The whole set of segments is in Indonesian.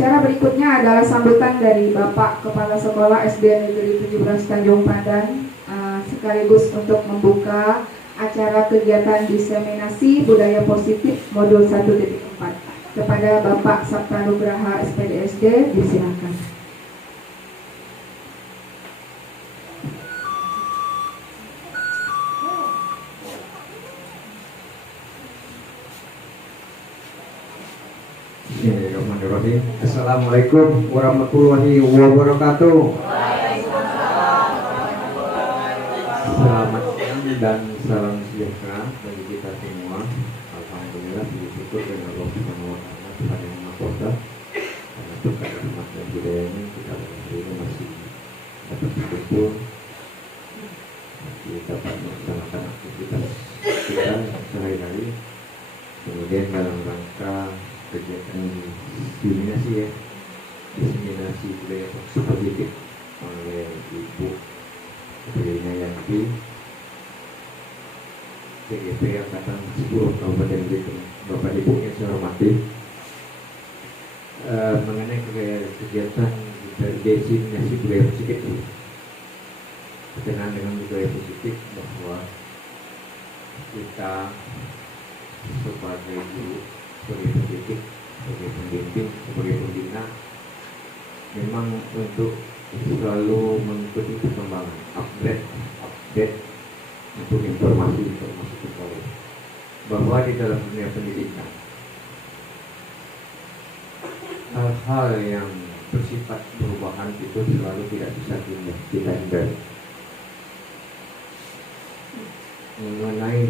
Acara berikutnya adalah sambutan dari Bapak Kepala Sekolah SD Negeri 17 Tanjung Pandan, sekaligus untuk membuka acara kegiatan diseminasi budaya positif modul 1.4. Kepada Bapak Sabta Nugraha SPDSD, disilakan. Bismillahirrahmanirrahim. Assalamualaikum warahmatullahi wabarakatuh. Selamat siang dan salam sejahtera bagi kita semua. Alhamdulillah, puji syukur kepada Allah Subhanahu wa taala, Tuhan yang Maha Kuasa. Karena berkat rahmat dan hidayahnya kita hari ini masih dapat berkumpul, masih dapat melaksanakan aktivitas kita sehari-hari. Kemudian dalam rangka kegiatan diseminasi budaya positif oleh Ibu Rina Yanti CGP Angkatan 10 Kabupaten Belitung. Bapak Ibu yang saya hormati, mengenai kegiatan diseminasi budaya positif, berkenaan dengan budaya positif, bahwa kita sebagai guru, sebagai pendidik, sebagai pembimbing, sebagai pembina, memang untuk selalu mengikuti perkembangan, update untuk informasi sekolah, bahwa di dalam dunia pendidikan hal-hal yang bersifat perubahan itu selalu tidak bisa kita hindari. Mengenai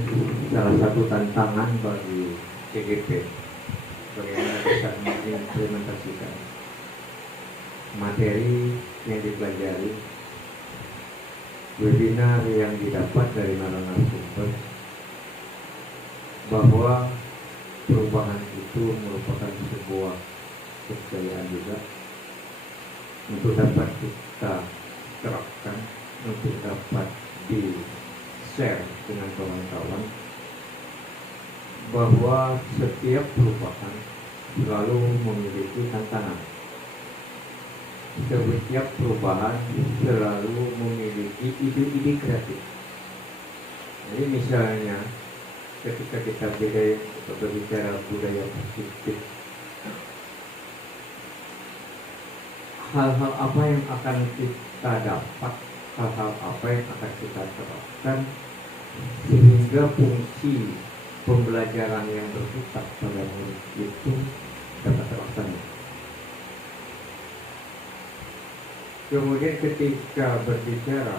salah satu tantangan bagi CGP, bagaimana bisa mengimplementasikan materi yang dipelajari, webinar yang didapat dari narasumber, bahwa perubahan itu merupakan sebuah keniscayaan juga untuk dapat kita terapkan, untuk dapat di-share dengan kawan-kawan, bahwa setiap perubahan selalu memiliki tantangan. Setiap perubahan selalu memiliki ide-ide kreatif. Jadi misalnya ketika kita berbicara budaya positif, hal-hal apa yang akan kita dapat, hal-hal apa yang akan kita terapkan sehingga fungsi pembelajaran yang berpusat pada murid itu dapat terlaksana. Kemudian ketika berbicara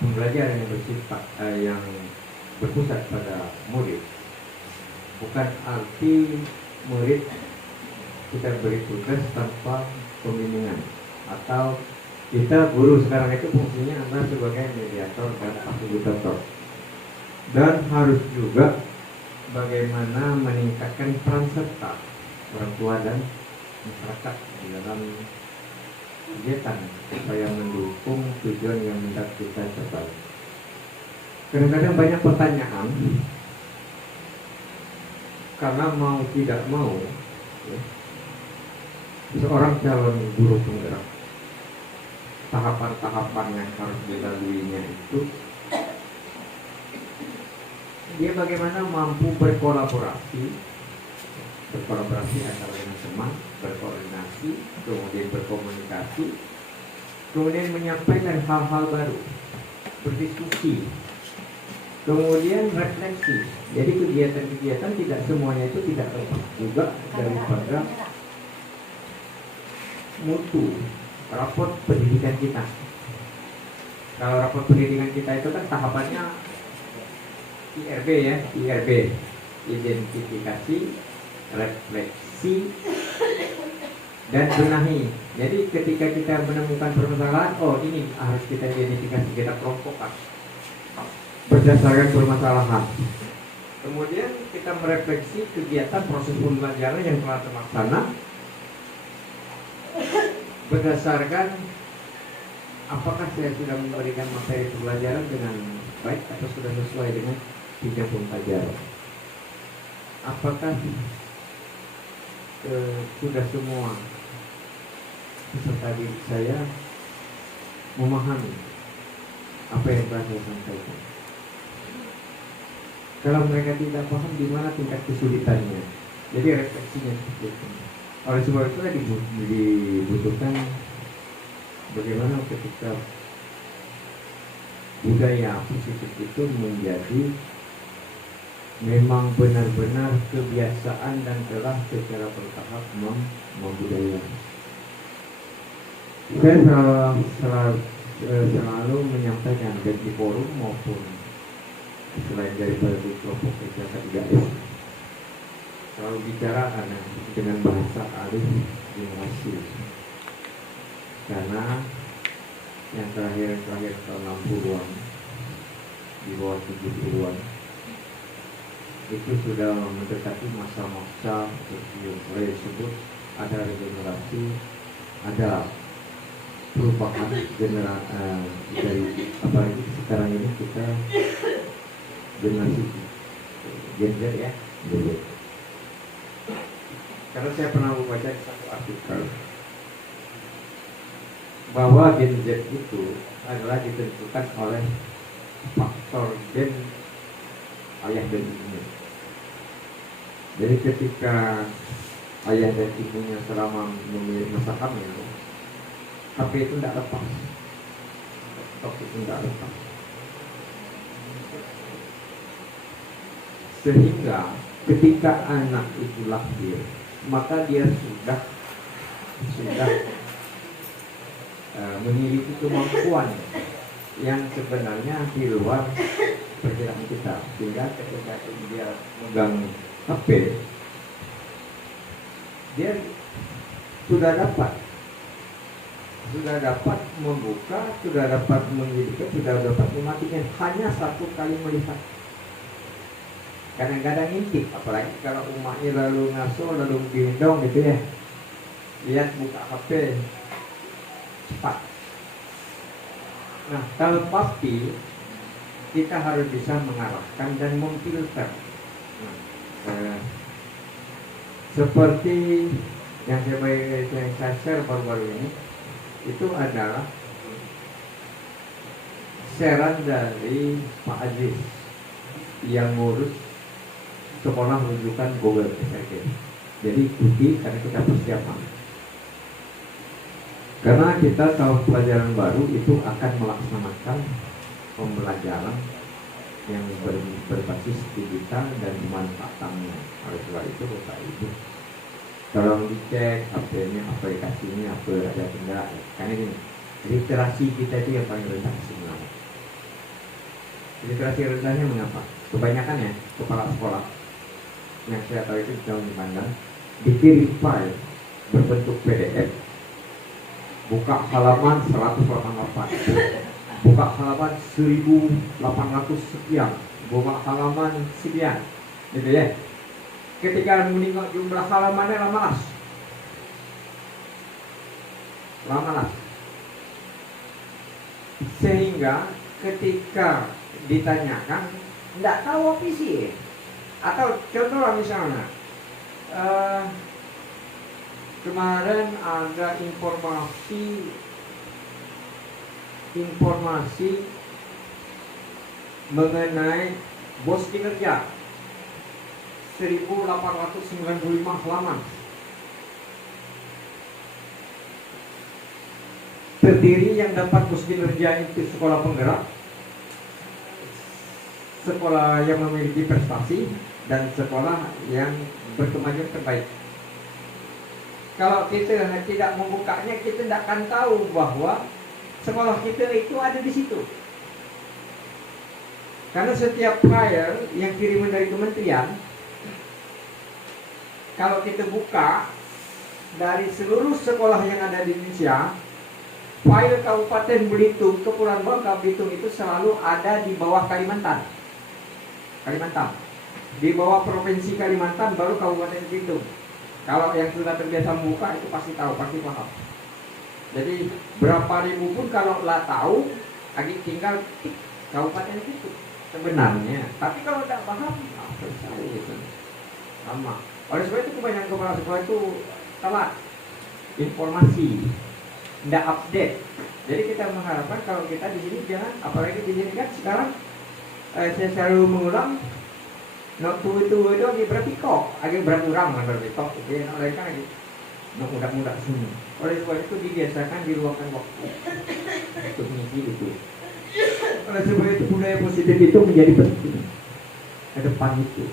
pembelajaran yang bersifat yang berpusat pada murid, bukan arti murid kita beri tugas tanpa pembimbingan, atau kita guru sekarang itu fungsinya adalah sebagai mediator dan fasilitator. Dan harus juga bagaimana meningkatkan peran serta orang tua dan masyarakat di dalam kegiatan supaya mendukung tujuan yang hendak kita capai. Kadang-kadang banyak pertanyaan, karena mau tidak mau seorang calon guru penggerak, tahapan-tahapan yang harus dilaluinya itu, dia bagaimana mampu berkolaborasi antara dengan teman, berkoordinasi, kemudian berkomunikasi, kemudian menyampaikan hal-hal baru, berdiskusi, kemudian refleksi. Jadi kegiatan-kegiatan tidak semuanya itu tidak lepas juga daripada mutu raport pendidikan kita. Kalau raport pendidikan kita itu kan tahapannya IRB ya, IRB, identifikasi, refleksi, dan benahi. Jadi ketika kita menemukan permasalahan, oh ini harus kita identifikasi, kita kelompokkan berdasarkan permasalahan. Kemudian kita merefleksi kegiatan proses pembelajaran yang telah terlaksana berdasarkan apakah saya sudah memberikan materi pembelajaran dengan baik atau sudah sesuai dengan jenjang pembelajaran. Apakah sudah semua peserta didik saya memahami apa yang telah saya sampaikan. Kalau mereka tidak paham di mana tingkat kesulitannya, jadi refleksinya seperti itu. Oleh sebab itu dibutuhkan bagaimana ketika budaya positif itu menjadi memang benar-benar kebiasaan dan telah secara bertahap membudaya. Saya selalu menyampaikan baik di forum maupun selain daripada di kelompok kerja 3S, selalu bicara dengan bahasa alih generasi, karena yang terakhir tahun 60-an di bawah 70-an itu sudah mendekati masa-masa yang saya sebut ada regenerasi, ada perubahan dari apalagi sekarang ini kita generasi Gen Z ya. Karena saya pernah membaca di satu artikel bahwa Gen Z itu adalah ditentukan oleh faktor gen ayah dan ibunya. Jadi ketika ayah dan ibunya selama memilih masa hamil, HP itu tidak lepas, laptop itu tidak lepas, sehingga ketika anak itu lahir, maka dia sudah memiliki kemampuan yang sebenarnya di luar perkiraan kita, sehingga ketika dia megang HP, dia sudah dapat membuka, sudah dapat menghidupkan, sudah dapat mematikan hanya satu kali melihat. Kadang-kadang intip, apalagi kalau umatnya lalu ngasuh, lalu gendong gitu ya, lihat buka HP cepat. Nah, kalau pasti kita harus bisa mengarahkan dan memfilter. Seperti yang saya share baru-baru ini, itu adalah sharean dari Pak Aziz yang ngurus sekolah rujukan Google SRG. Jadi ikuti karena kita persiapan. Karena kita tahun pelajaran baru itu akan melaksanakan pembelajaran yang berbasis digital dan pemanfaatannya. Oleh sebab itu Bapak Ibu, tolong dicek HP-nya, aplikasinya apa ada tidak. Karena ini literasi kita itu yang paling rendah sebenarnya. Literasi rendahnya mengapa? Kebanyakan ya kepala sekolah yang saya tahu itu jauh dipandang dikirim file berbentuk PDF, buka halaman 188, buka halaman 1800 sekian, buka halaman sekian, gitu ya. Ketika meningkat jumlah halamannya lamalas, sehingga ketika ditanyakan tidak tahu apa sih. Atau contoh misalnya kemarin ada informasi mengenai bos kinerja 1895 halaman, terdiri yang dapat bos kinerja itu sekolah penggerak, sekolah yang memiliki prestasi, dan sekolah yang berkemajuan terbaik. Kalau kita tidak membukanya, kita tidak akan tahu bahwa sekolah kita itu ada di situ. Karena setiap file yang kiriman dari kementerian, kalau kita buka dari seluruh sekolah yang ada di Indonesia, file Kabupaten Belitung, Kepulauan Bangka Belitung itu selalu ada di bawah Kalimantan. Di bawah Provinsi Kalimantan baru Kabupaten Belitung. Kalau yang sudah terbiasa membuka itu pasti tahu, pasti paham. Jadi berapa ribu pun kalau lah tahu, lagi tinggal Kabupaten itu sebenarnya. Tapi kalau tidak paham, apa sekali itu sama. Oleh sebab itu kebanyakan kepala sekolah itu telat informasi, tidak update. Jadi kita mengharapkan kalau kita di sini jangan, apalagi di sini kan sekarang saya selalu mengulang, nak itu lagi berarti kok, agak berkurang kan berarti kok, jadi nak lain kan lagi, nak mudah semua. Oleh sebab itu dibiasakan diluangkan waktu untuk mengisi itu. Oleh sebab itu budaya positif itu menjadi penting ke depan itu.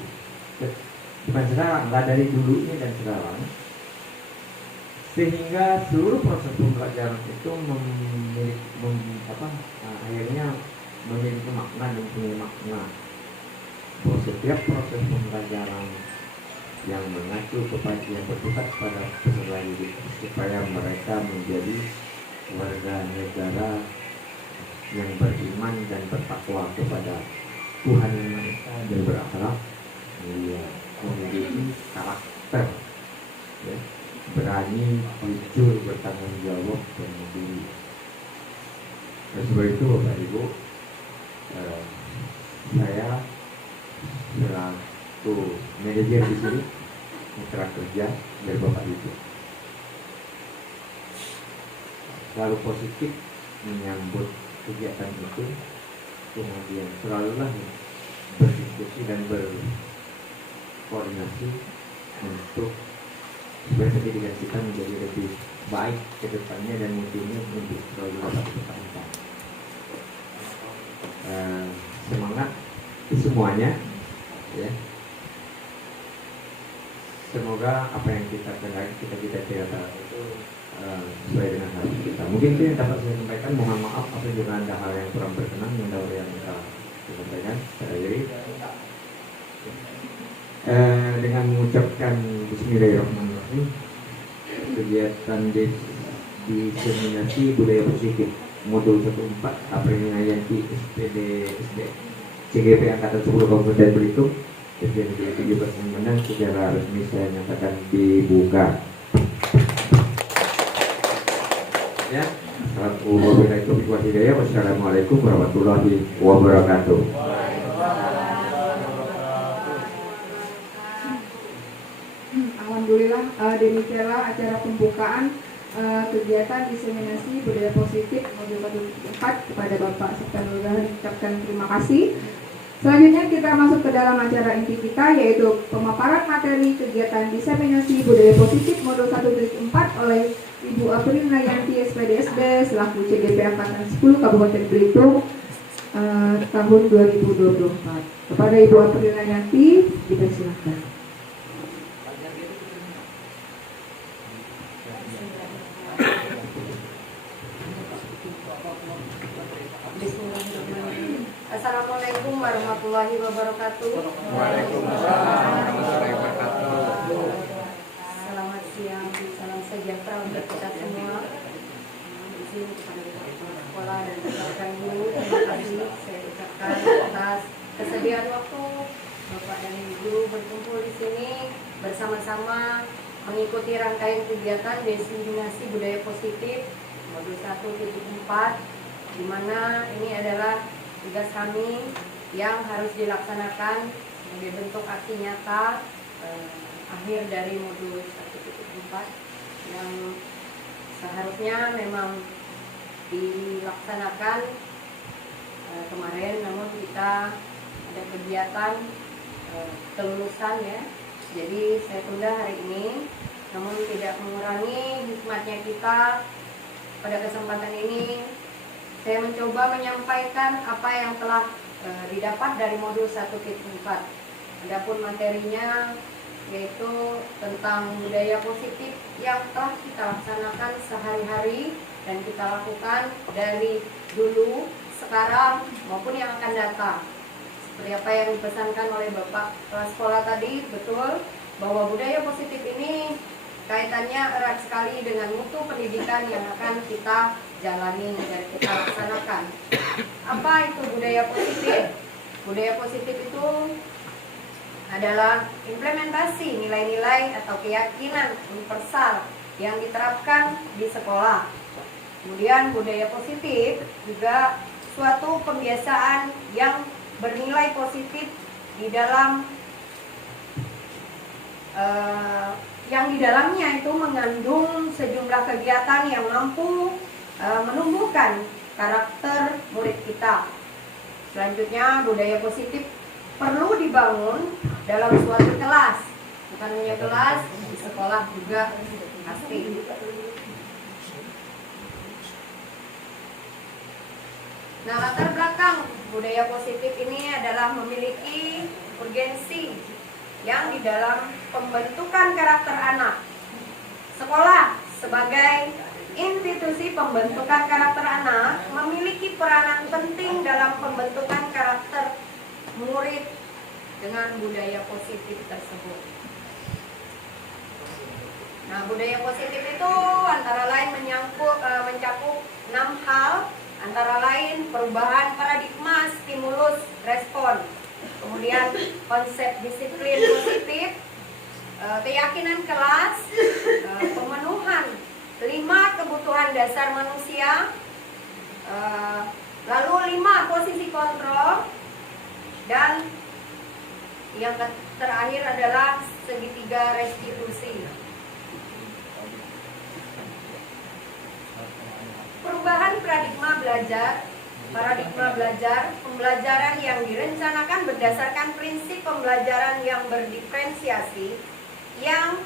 Bukan sekarang, lah dari dulunya dan sekarang. Sehingga seluruh proses pembelajaran itu akhirnya memiliki makna dan punya makna. Bahwa setiap proses pembelajaran yang mengacu kepada yang berpusat pada peserta didik supaya mereka menjadi warga negara yang beriman dan bertakwa kepada Tuhan yang Maha Esa dan berakhlak mulia, memiliki karakter, ya, berani, jujur, bertanggung jawab dan mandiri. Oleh sebab itu Bapak Ibu, saya selaku manajer di sini, mitra kerja dari Bapak Ibu, selalu positif menyambut kegiatan itu, kemudian selalulah berdiskusi dan berkoordinasi untuk supaya pendidikan kita menjadi lebih baik ke depannya dan mutunya untuk selalu dapat dipertahankan. Semangat semuanya, ya. Semoga apa yang kita kendaki, kita cerita itu sesuai dengan harapan kita. Mungkin itu yang dapat saya sampaikan. Mohon maaf apabila ada hal yang kurang berkenan yang kita sampaikan secara diri. Dengan mengucapkan Bismillahirrahmanirrahim, kegiatan diseminasi budaya positif modul 14 April Yanti SPD CGP Angkatan 10 Kabupaten Belitung SDN 17 menang secara resmi saya nyatakan dibuka. Ya, Wassalamualaikum warahmatullahi wabarakatuh. Alhamdulillah, demikianlah acara pembukaan kegiatan diseminasi budaya positif modul 4 kepada Bapak serta Nurul. Ucapkan terima kasih. Selanjutnya kita masuk ke dalam acara inti kita, yaitu pemaparan materi kegiatan diseminasi budaya positif modul 1-4 oleh Ibu April Nayanti SPDSD selaku CGP Angkatan 10 Kabupaten Belitung tahun 2024. Kepada Ibu April Nayanti, dipersilakan. Assalamualaikum warahmatullahi wabarakatuh. Waalaikumsalam warahmatullahi wabarakatuh. Selamat siang, salam sejahtera untuk kita semua. Izin kepada kepala sekolah dan rekan guru, terima kasih saya ucapkan atas kesediaan waktu Bapak dan Ibu guru berkumpul di sini bersama-sama mengikuti rangkaian kegiatan diseminasi budaya positif modul 1-4, di mana ini adalah tugas kami yang harus dilaksanakan sebagai bentuk aksi nyata akhir dari modul 1.4 yang seharusnya memang dilaksanakan kemarin, namun kita ada kegiatan kelulusan, ya, jadi saya tunda hari ini. Namun tidak mengurangi hikmatnya kita pada kesempatan ini. Saya mencoba menyampaikan apa yang telah didapat dari modul 1.4. Adapun materinya yaitu tentang budaya positif yang telah kita laksanakan sehari-hari dan kita lakukan dari dulu, sekarang maupun yang akan datang. Seperti apa yang dipesankan oleh Bapak Kepala Sekolah tadi, betul bahwa budaya positif ini kaitannya erat sekali dengan mutu pendidikan yang akan kita jalani dan kita laksanakan. Apa itu budaya positif? Budaya positif itu adalah implementasi nilai-nilai atau keyakinan universal yang diterapkan di sekolah. Kemudian budaya positif juga suatu pembiasaan yang bernilai positif di dalam yang di dalamnya itu mengandung sejumlah kegiatan yang mampu menumbuhkan karakter murid kita. Selanjutnya, budaya positif perlu dibangun dalam suatu kelas, bukan hanya kelas, di sekolah juga pasti. Nah, latar belakang budaya positif ini adalah memiliki urgensi yang di dalam pembentukan karakter anak. Sekolah sebagai institusi pembentukan karakter anak memiliki peranan penting dalam pembentukan karakter murid dengan budaya positif tersebut. Nah, budaya positif itu antara lain mencakup 6 hal, antara lain perubahan paradigma stimulus respon, kemudian konsep disiplin positif, keyakinan kelas, pemenuhan 5 kebutuhan dasar manusia, lalu 5 posisi kontrol, dan yang terakhir adalah segitiga restitusi. Perubahan paradigma belajar, pembelajaran yang direncanakan berdasarkan prinsip pembelajaran yang berdiferensiasi, yang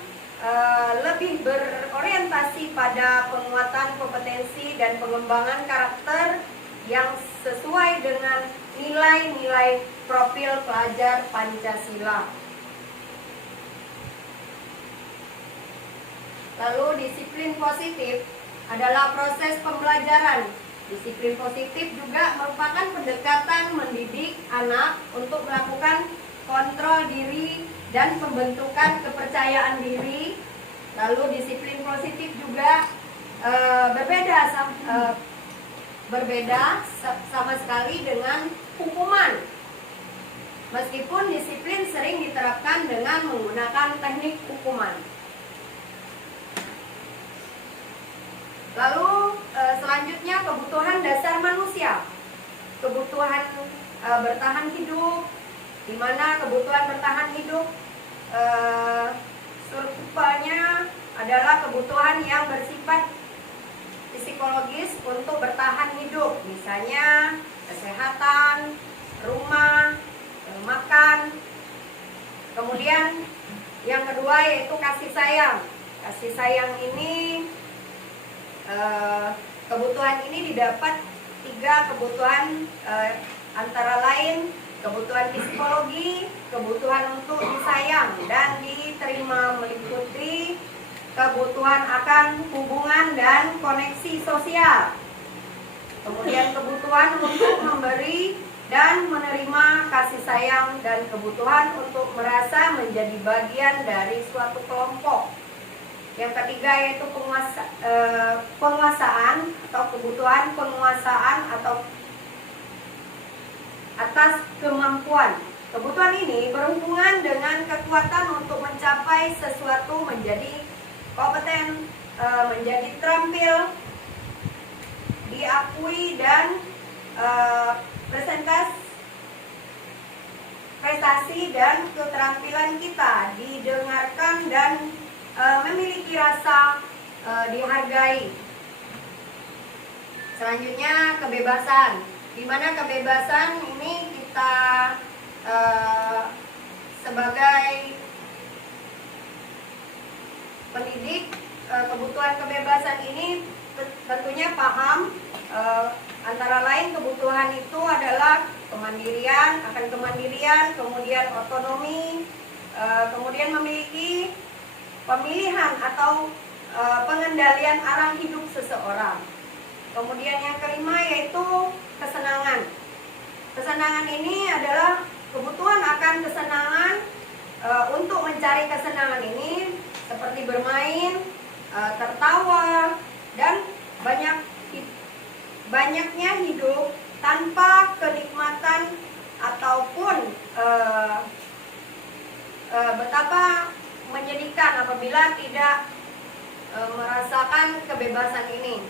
lebih berorientasi pada penguatan kompetensi dan pengembangan karakter yang sesuai dengan nilai-nilai profil pelajar Pancasila. Lalu disiplin positif adalah proses pembelajaran. Disiplin positif juga merupakan pendekatan mendidik anak untuk melakukan kontrol diri dan pembentukan kepercayaan diri. Lalu disiplin positif juga berbeda sama sekali dengan hukuman. Meskipun disiplin sering diterapkan dengan menggunakan teknik hukuman. Lalu selanjutnya kebutuhan dasar manusia. Kebutuhan bertahan hidup, di mana kebutuhan bertahan hidup rupanya adalah kebutuhan yang bersifat psikologis untuk bertahan hidup, misalnya kesehatan, rumah, makan. Kemudian yang kedua yaitu kasih sayang. Kasih sayang ini, kebutuhan ini didapat 3 kebutuhan, antara lain kebutuhan psikologi, kebutuhan untuk disayang dan diterima, meliputi kebutuhan akan hubungan dan koneksi sosial. Kemudian kebutuhan untuk memberi dan menerima kasih sayang, dan kebutuhan untuk merasa menjadi bagian dari suatu kelompok. Yang ketiga yaitu penguasaan atau kebutuhan penguasaan atau atas kemampuan. Kebutuhan ini berhubungan dengan kekuatan untuk mencapai sesuatu, menjadi kompeten, menjadi terampil, diakui, dan prestasi dan keterampilan kita didengarkan dan memiliki rasa dihargai. Selanjutnya kebebasan, di mana kebebasan ini kita sebagai pendidik, kebutuhan kebebasan ini tentunya paham, antara lain kebutuhan itu adalah kemandirian, kemudian otonomi, kemudian memiliki pemilihan atau pengendalian arah hidup seseorang. Kemudian yang kelima yaitu kesenangan. Kesenangan ini adalah kebutuhan akan kesenangan. Untuk mencari kesenangan ini seperti bermain, tertawa, dan banyaknya hidup tanpa kenikmatan ataupun betapa menyedihkan apabila tidak merasakan kebebasan ini.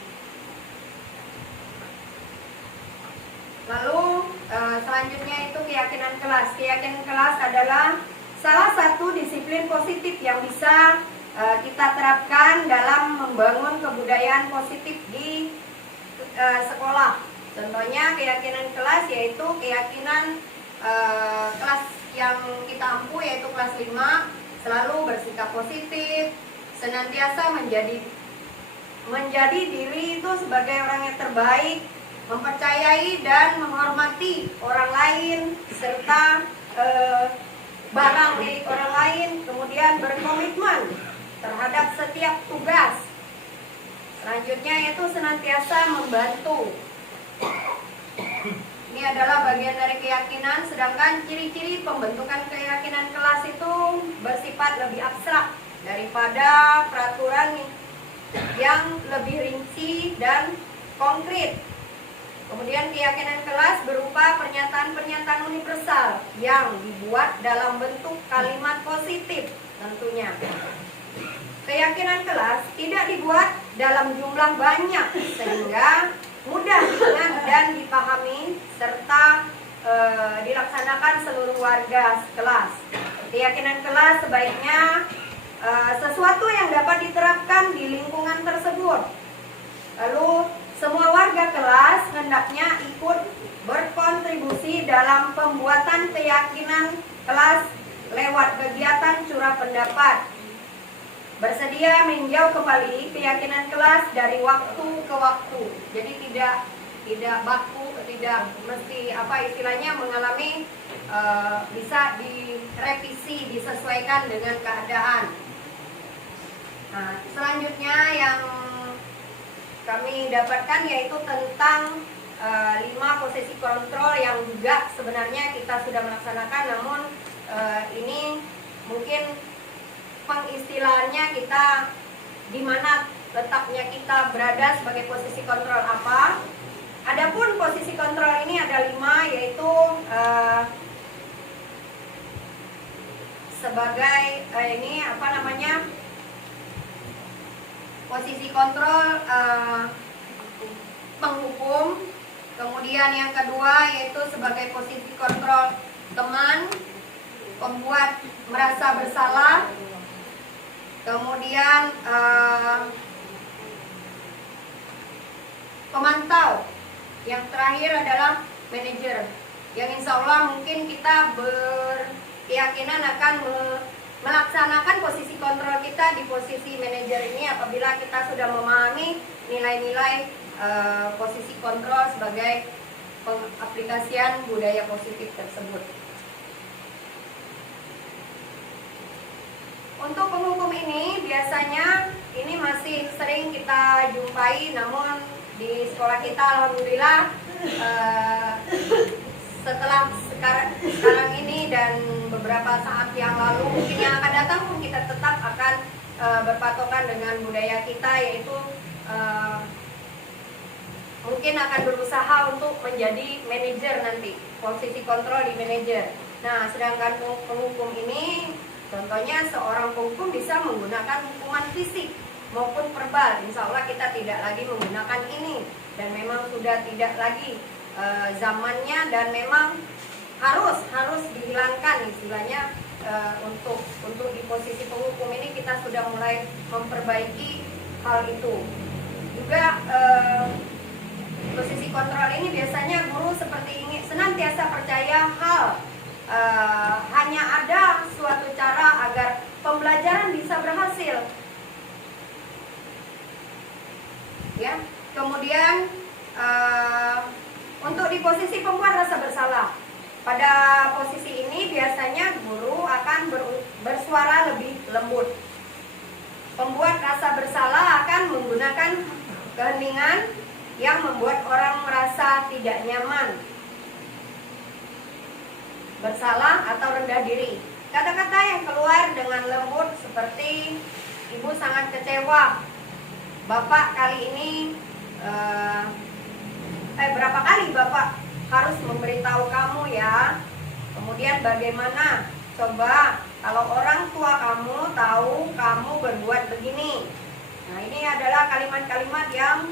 Lalu selanjutnya itu keyakinan kelas. Keyakinan kelas adalah salah satu disiplin positif yang bisa kita terapkan dalam membangun kebudayaan positif di sekolah. Contohnya keyakinan kelas, yaitu keyakinan kelas yang kita ampu, yaitu kelas 5, selalu bersikap positif, senantiasa menjadi diri itu sebagai orang yang terbaik, mempercayai dan menghormati orang lain serta barang milik orang lain, kemudian berkomitmen terhadap setiap tugas. Selanjutnya yaitu senantiasa membantu. Ini adalah bagian dari keyakinan, sedangkan ciri-ciri pembentukan keyakinan kelas itu bersifat lebih abstrak daripada peraturan yang lebih rinci dan konkret. Kemudian keyakinan kelas berupa pernyataan-pernyataan universal yang dibuat dalam bentuk kalimat positif tentunya. Keyakinan kelas tidak dibuat dalam jumlah banyak sehingga mudah diingat dan dipahami serta dilaksanakan seluruh warga kelas. Keyakinan kelas sebaiknya sesuatu yang dapat diterapkan di lingkungan tersebut. Lalu semua warga kelas hendaknya ikut berkontribusi dalam pembuatan keyakinan kelas lewat kegiatan curah pendapat. Bersedia meninjau kembali keyakinan kelas dari waktu ke waktu. Jadi tidak baku, tidak mesti istilahnya mengalami, bisa direvisi, disesuaikan dengan keadaan. Nah, selanjutnya yang kami dapatkan yaitu tentang 5 posisi kontrol yang juga sebenarnya kita sudah melaksanakan, namun ini mungkin pengistilahannya kita di mana letaknya kita berada sebagai posisi kontrol apa. Adapun posisi kontrol ini ada 5, yaitu sebagai posisi kontrol penghukum. Kemudian yang kedua yaitu sebagai posisi kontrol teman, pembuat merasa bersalah. Kemudian pemantau. Yang terakhir adalah manajer, yang insya Allah mungkin kita berkeyakinan akan melaksanakan posisi kontrol kita di posisi manajer ini apabila kita sudah memahami nilai-nilai posisi kontrol sebagai pengaplikasian budaya positif tersebut. Untuk penghukum ini biasanya ini masih sering kita jumpai, namun di sekolah kita alhamdulillah setelah sekarang ini dan beberapa saat yang lalu, mungkin yang akan datang pun kita tetap akan berpatokan dengan budaya kita, yaitu mungkin akan berusaha untuk menjadi manajer nanti, posisi kontrol di manajer. Nah, sedangkan penghukum ini contohnya seorang penghukum bisa menggunakan hukuman fisik maupun verbal. Insya Allah kita tidak lagi menggunakan ini, dan memang sudah tidak lagi zamannya, dan memang harus dihilangkan istilahnya. Untuk di posisi penghukum ini kita sudah mulai memperbaiki hal itu. Juga posisi kontrol ini biasanya guru seperti ini senantiasa percaya hanya ada suatu cara agar pembelajaran bisa berhasil. Ya, kemudian untuk di posisi pembuat rasa bersalah, pada posisi ini biasanya guru akan bersuara lebih lembut. Pembuat rasa bersalah akan menggunakan keheningan yang membuat orang merasa tidak nyaman, bersalah atau rendah diri. Kata-kata yang keluar dengan lembut seperti, "Ibu sangat kecewa, Bapak kali ini berapa kali Bapak harus memberitahu kamu ya. Kemudian bagaimana coba kalau orang tua kamu tahu kamu berbuat begini." Nah, ini adalah kalimat-kalimat yang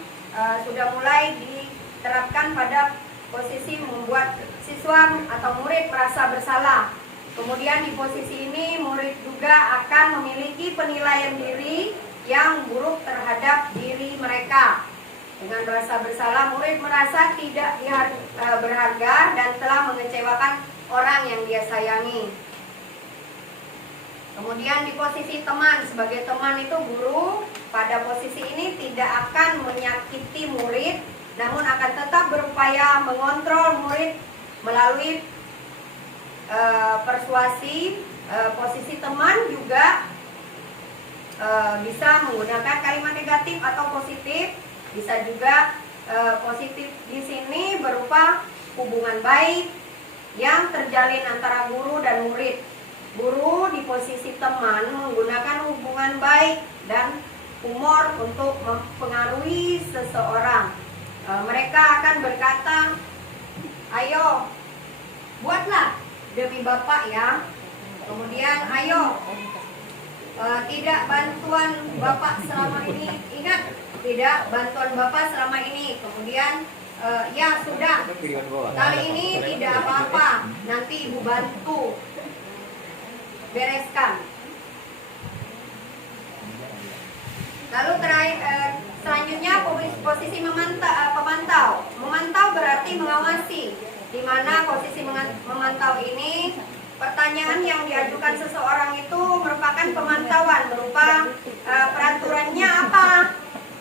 sudah mulai diterapkan pada posisi membuat siswa atau murid merasa bersalah. Kemudian di posisi ini murid juga akan memiliki penilaian diri yang buruk terhadap diri mereka. Dengan rasa bersalah, murid merasa tidak berharga dan telah mengecewakan orang yang dia sayangi. Kemudian di posisi teman, sebagai teman itu guru pada posisi ini tidak akan menyakiti murid, namun akan tetap berupaya mengontrol murid melalui persuasi. Posisi teman juga bisa menggunakan kalimat negatif atau positif. Bisa juga positif di sini berupa hubungan baik yang terjalin antara guru dan murid. Guru di posisi teman menggunakan hubungan baik dan humor untuk mempengaruhi seseorang. Mereka akan berkata, ayo buatlah demi Bapak ya. Kemudian ayo, tidak bantuan Bapak selama ini, ingat, tidak bantuan Bapak selama ini. Kemudian ya sudah, kali ini tidak apa-apa, nanti Ibu bantu bereskan. Lalu selanjutnya posisi pemantau. Memantau berarti mengawasi, di mana posisi memantau ini pertanyaan yang diajukan seseorang itu merupakan pemantauan berupa peraturannya apa.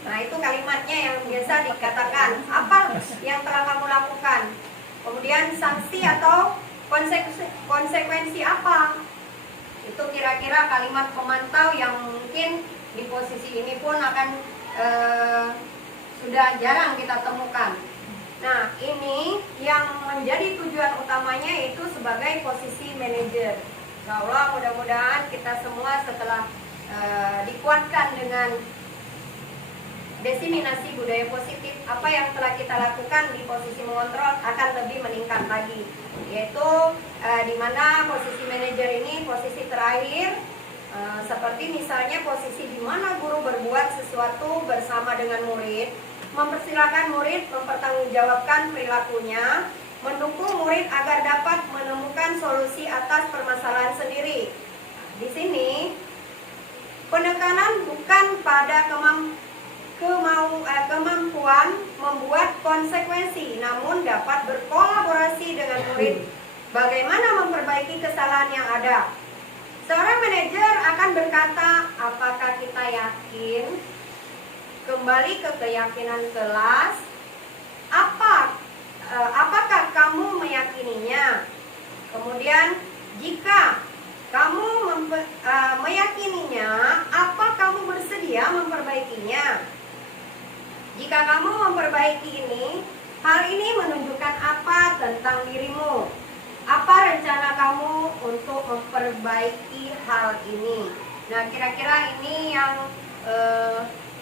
Nah, itu kalimatnya yang biasa dikatakan, apa yang telah kamu lakukan. Kemudian sanksi atau konsekuensi apa. Itu kira-kira kalimat pemantau yang mungkin di posisi ini pun akan sudah jarang kita temukan. Nah, ini yang menjadi tujuan utamanya yaitu sebagai posisi manajer. Insya Allah mudah-mudahan kita semua setelah dikuatkan dengan desiminasi budaya positif, apa yang telah kita lakukan di posisi mengontrol akan lebih meningkat lagi. Yaitu di mana posisi manajer ini posisi terakhir, seperti misalnya posisi di mana guru berbuat sesuatu bersama dengan murid, mempersilahkan murid mempertanggungjawabkan perilakunya, mendukung murid agar dapat menemukan solusi atas permasalahan sendiri. Di sini penekanan bukan pada kemampuan membuat konsekuensi, namun dapat berkolaborasi dengan murid bagaimana memperbaiki kesalahan yang ada. Seorang manajer akan berkata, apakah kita yakin? Kembali ke keyakinan kelas, apakah kamu meyakininya? Kemudian jika kamu meyakininya, apa kamu bersedia memperbaikinya? Jika kamu memperbaiki ini, hal ini menunjukkan apa tentang dirimu? Apa rencana kamu untuk memperbaiki hal ini? Nah, kira-kira ini yang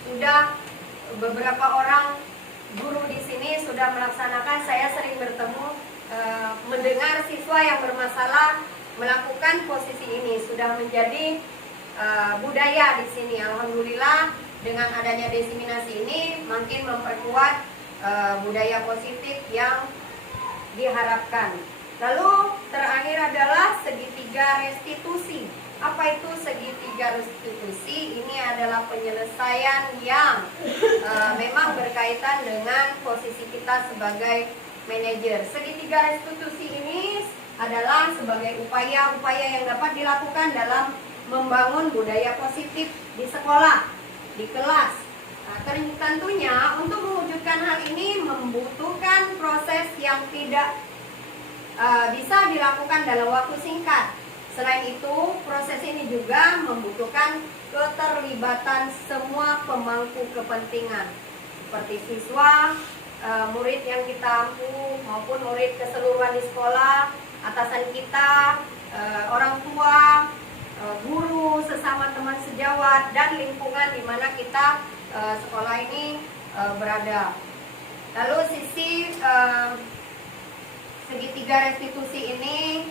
sudah beberapa orang guru di sini sudah melaksanakan. Saya sering bertemu, mendengar siswa yang bermasalah melakukan posisi ini, sudah menjadi budaya di sini. Alhamdulillah dengan adanya desiminasi ini makin memperkuat budaya positif yang diharapkan. Lalu terakhir adalah segitiga restitusi. Apa itu segitiga restitusi? Ini adalah penyelesaian yang memang berkaitan dengan posisi kita sebagai manajer. Segitiga restitusi ini adalah sebagai upaya-upaya yang dapat dilakukan dalam membangun budaya positif di sekolah, di kelas. Nah, tentunya untuk mewujudkan hal ini membutuhkan proses yang tidak bisa dilakukan dalam waktu singkat. Selain itu, proses ini juga membutuhkan keterlibatan semua pemangku kepentingan, seperti siswa, murid yang kita ampu, maupun murid keseluruhan di sekolah, atasan kita, orang tua, guru, sesama teman sejawat, dan lingkungan di mana kita sekolah ini berada. Lalu sisi segitiga restitusi ini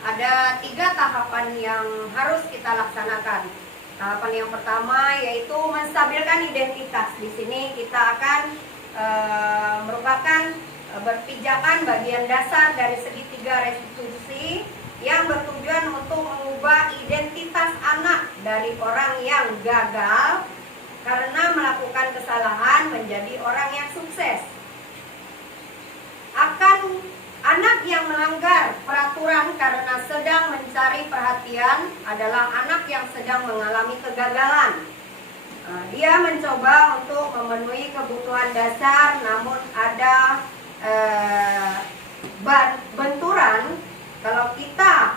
ada 3 tahapan yang harus kita laksanakan. Tahapan yang pertama yaitu menstabilkan identitas. Di sini kita akan merupakan berpijakan bagian dasar dari segitiga restitusi, yang bertujuan untuk mengubah identitas anak dari orang yang gagal karena melakukan kesalahan menjadi orang yang sukses. Akan anak yang melanggar peraturan karena sedang mencari perhatian adalah anak yang sedang mengalami kegagalan. Dia mencoba untuk memenuhi kebutuhan dasar, namun ada benturan. Kalau kita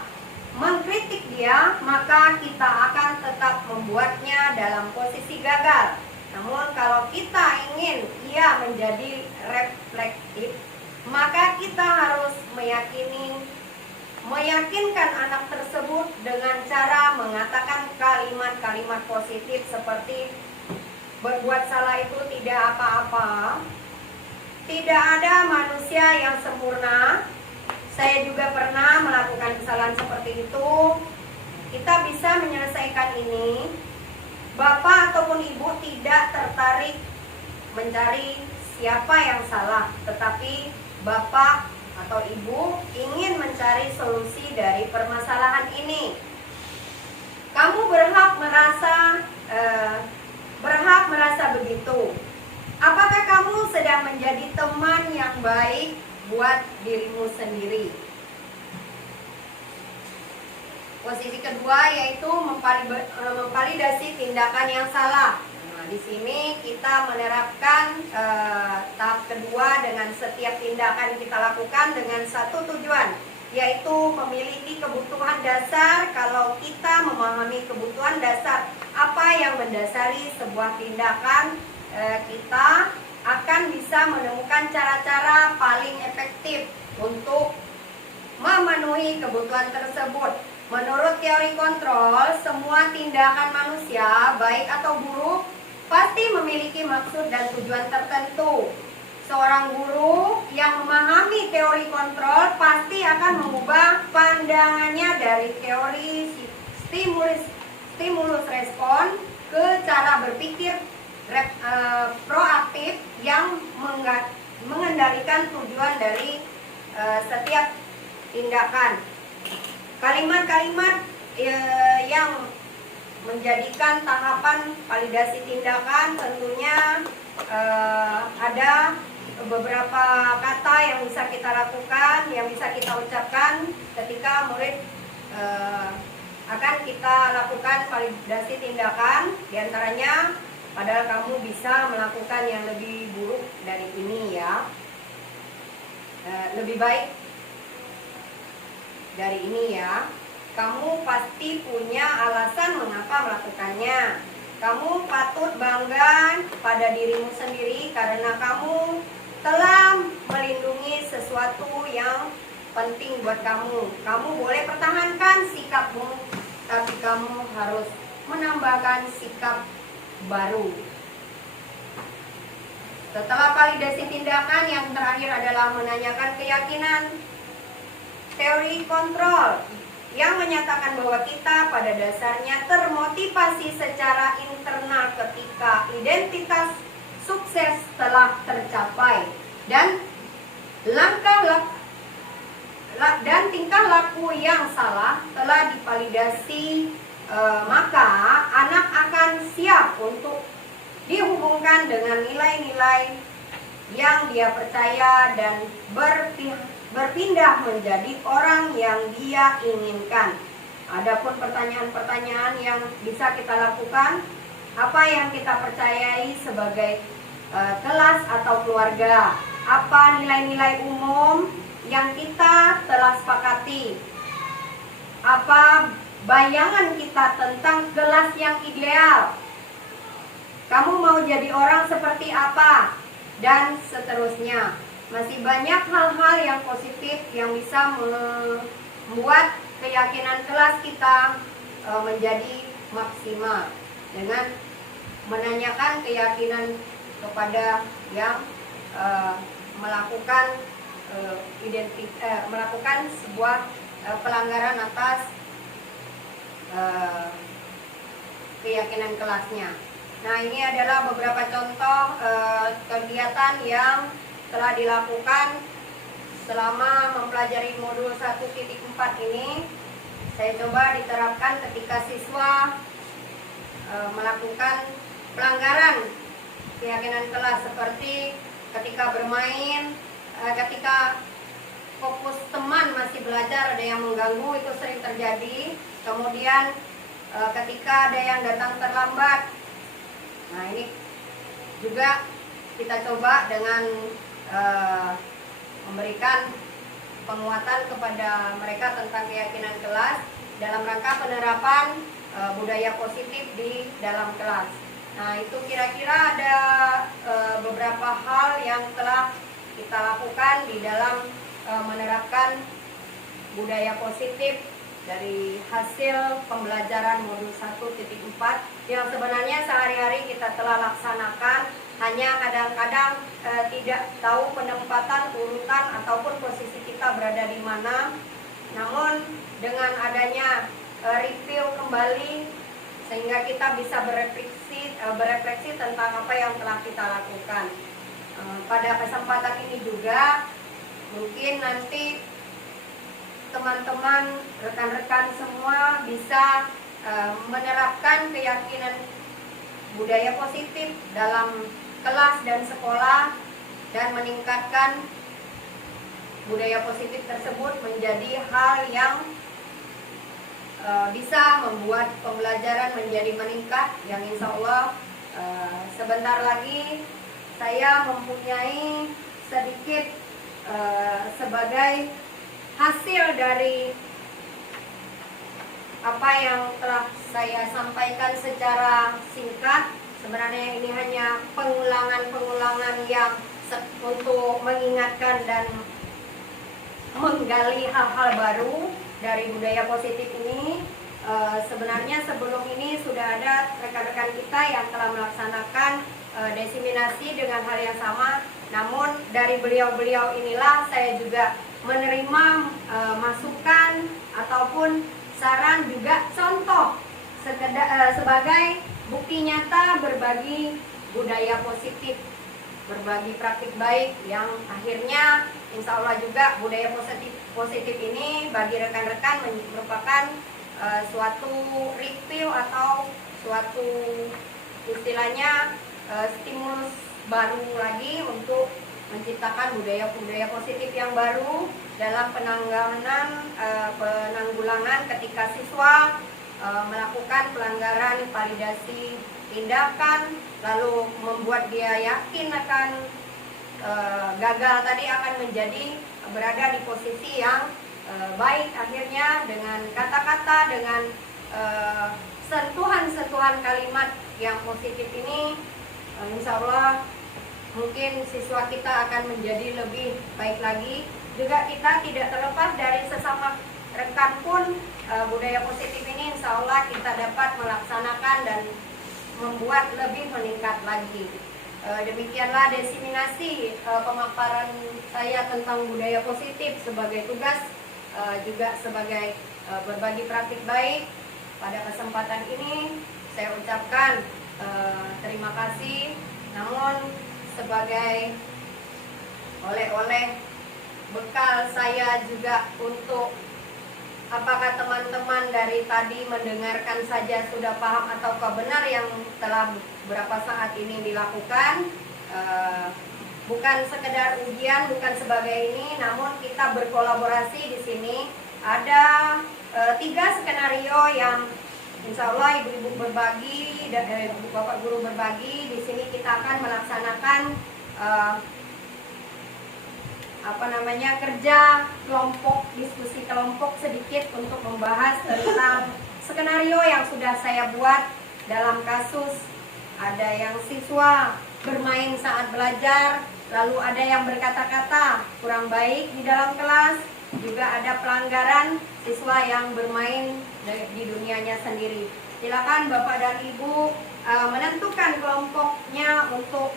mengkritik dia, maka kita akan tetap membuatnya dalam posisi gagal. Namun kalau kita ingin ia menjadi reflektif, maka kita harus meyakinkan anak tersebut dengan cara mengatakan kalimat-kalimat positif seperti berbuat salah itu tidak apa-apa, tidak ada manusia yang sempurna. Saya juga pernah melakukan kesalahan seperti itu. Kita bisa menyelesaikan ini. Bapak ataupun ibu tidak tertarik mencari siapa yang salah, tetapi bapak atau ibu ingin mencari solusi dari permasalahan ini. Kamu berhak merasa begitu. Apakah kamu sedang menjadi teman yang baik buat dirimu sendiri? Posisi kedua yaitu memvalidasi tindakan yang salah. Nah, di sini kita menerapkan tahap kedua dengan setiap tindakan kita lakukan dengan satu tujuan, yaitu memiliki kebutuhan dasar. Kalau kita memahami kebutuhan dasar, apa yang mendasari sebuah tindakan, kita akan bisa menemukan cara-cara paling efektif untuk memenuhi kebutuhan tersebut. Menurut teori kontrol, semua tindakan manusia, baik atau buruk, pasti memiliki maksud dan tujuan tertentu. Seorang guru yang memahami teori kontrol pasti akan mengubah pandangannya dari teori stimulus respon ke cara berpikir proaktif yang mengendalikan tujuan dari setiap tindakan. Kalimat-kalimat yang menjadikan tahapan validasi tindakan tentunya ada beberapa kata yang bisa kita lakukan, yang bisa kita ucapkan ketika murid akan kita lakukan validasi tindakan. Di antaranya, padahal kamu bisa melakukan yang lebih buruk dari ini ya, lebih baik dari ini ya. Kamu pasti punya alasan mengapa melakukannya. Kamu patut bangga pada dirimu sendiri karena kamu telah melindungi sesuatu yang penting buat kamu. Kamu boleh pertahankan sikapmu, tapi kamu harus menambahkan sikap baru. Setelah validasi tindakan, yang terakhir adalah menanyakan keyakinan. Teori kontrol yang menyatakan bahwa kita pada dasarnya termotivasi secara internal ketika identitas sukses telah tercapai dan tingkah laku yang salah telah divalidasi, maka anak akan siap untuk dihubungkan dengan nilai-nilai yang dia percaya dan berpindah menjadi orang yang dia inginkan. Adapun pertanyaan-pertanyaan yang bisa kita lakukan, apa yang kita percayai sebagai kelas atau keluarga? Apa nilai-nilai umum yang kita telah sepakati? Apa bayangan kita tentang kelas yang ideal? Kamu mau jadi orang seperti apa? Dan seterusnya. Masih banyak hal-hal yang positif yang bisa membuat keyakinan kelas kita menjadi maksimal dengan menanyakan keyakinan kepada yang melakukan sebuah pelanggaran atas keyakinan kelasnya. Nah, ini adalah beberapa contoh kegiatan yang telah dilakukan selama mempelajari modul 1.4 ini. saya coba diterapkan ketika siswa melakukan pelanggaran keyakinan kelas, seperti ketika bermain, ketika fokus teman masih belajar ada yang mengganggu, itu sering terjadi. Kemudian ketika ada yang datang terlambat, nah ini juga kita coba dengan memberikan penguatan kepada mereka tentang keyakinan kelas dalam rangka penerapan budaya positif di dalam kelas. Nah, itu kira-kira ada beberapa hal yang telah kita lakukan di dalam menerapkan budaya positif dari hasil pembelajaran modul 1.4 yang sebenarnya sehari-hari kita telah laksanakan, hanya kadang-kadang tidak tahu penempatan, urutan ataupun posisi kita berada di mana. Namun dengan adanya review kembali, sehingga kita bisa berefleksi tentang apa yang telah kita lakukan. Pada kesempatan ini juga mungkin nanti teman-teman, rekan-rekan semua bisa menerapkan keyakinan budaya positif dalam kelas dan sekolah, dan meningkatkan budaya positif tersebut menjadi hal yang bisa membuat pembelajaran menjadi meningkat, yang insya Allah sebentar lagi saya mempunyai sedikit sebagai hasil dari apa yang telah saya sampaikan secara singkat. Sebenarnya ini hanya pengulangan yang untuk mengingatkan dan menggali hal-hal baru dari budaya positif ini. Sebenarnya sebelum ini sudah ada rekan-rekan kita yang telah melaksanakan desiminasi dengan hal yang sama. Namun dari beliau-beliau inilah saya juga menerima masukan ataupun saran, juga contoh sebagai bukti nyata berbagi budaya positif, berbagi praktik baik yang akhirnya insya Allah juga budaya positif ini bagi rekan-rekan merupakan suatu review atau suatu istilahnya stimulus baru lagi untuk menciptakan budaya positif yang baru dalam penanggulangan ketika siswa melakukan pelanggaran validasi tindakan, lalu membuat dia yakin akan gagal tadi akan menjadi berada di posisi yang baik akhirnya dengan kata-kata, dengan sentuhan-sentuhan kalimat yang positif ini. Insya Allah mungkin siswa kita akan menjadi lebih baik lagi. Juga kita tidak terlepas dari sesama rekan pun budaya positif ini insya Allah kita dapat melaksanakan dan membuat lebih meningkat lagi. Demikianlah desiminasi pemaparan saya tentang budaya positif sebagai tugas, juga sebagai berbagi praktik baik. Pada kesempatan ini saya ucapkan terima kasih. Namun sebagai oleh-oleh bekal saya juga untuk apakah teman-teman dari tadi mendengarkan saja sudah paham ataukah benar yang telah beberapa saat ini dilakukan. Bukan sekedar ujian, bukan sebagai ini, namun kita berkolaborasi di sini. Ada 3 skenario yang insya Allah ibu-ibu berbagi dan bapak guru berbagi. Di sini kita akan melaksanakan kerja kelompok, diskusi kelompok sedikit untuk membahas tentang skenario yang sudah saya buat dalam kasus ada yang siswa bermain saat belajar, lalu ada yang berkata-kata kurang baik di dalam kelas, juga ada pelanggaran siswa yang bermain di dunianya sendiri. Silakan Bapak dan Ibu menentukan kelompoknya untuk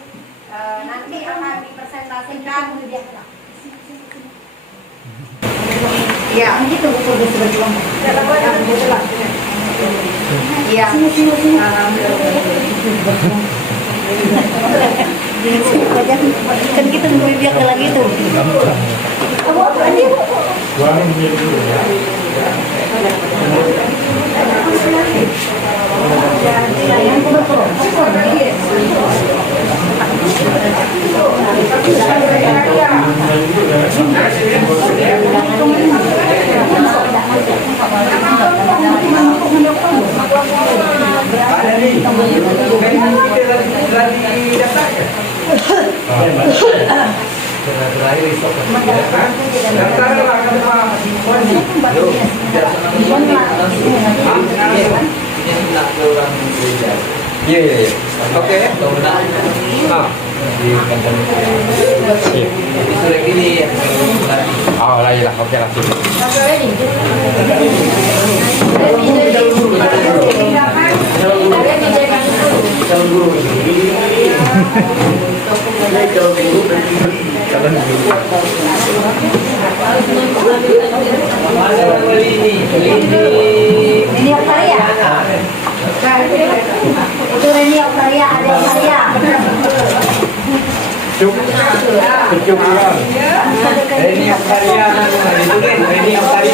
nanti akan dipresentasikan. Ya, gitu buku sudah kelompok. Iya. Kan kita lebih biar lagi tuh. Apa dia? Iya, iya, iya. Oke. Ah. Oh, lah, iya lah. Oke lah. Ini Octaria. Itu Reni Octaria, ada Octaria. Ini yang karya itu deh, ini yang karya.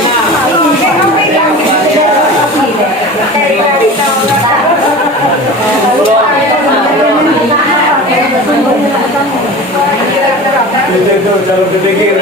Kalau kepikir,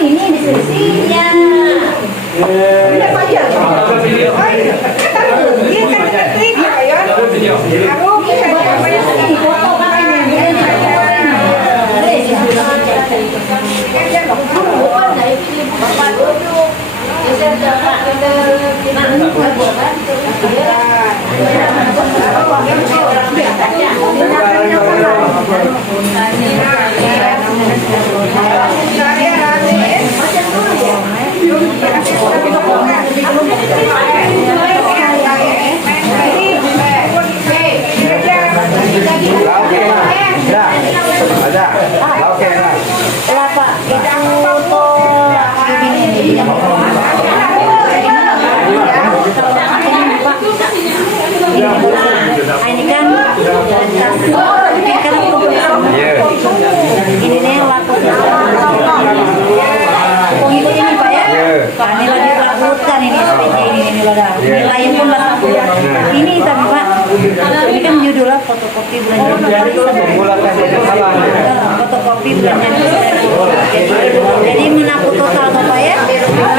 ini diskusinya. Ini kan ini nih waktu pengikut ini Pak ya. Pak ini lagi lakukan ini SPJ ini loh. Nilai pun lah. Ini tapi Pak, ini kan judulnya fotokopi belanja. Fotokopi belanja. Jadi menapu total Pak ya.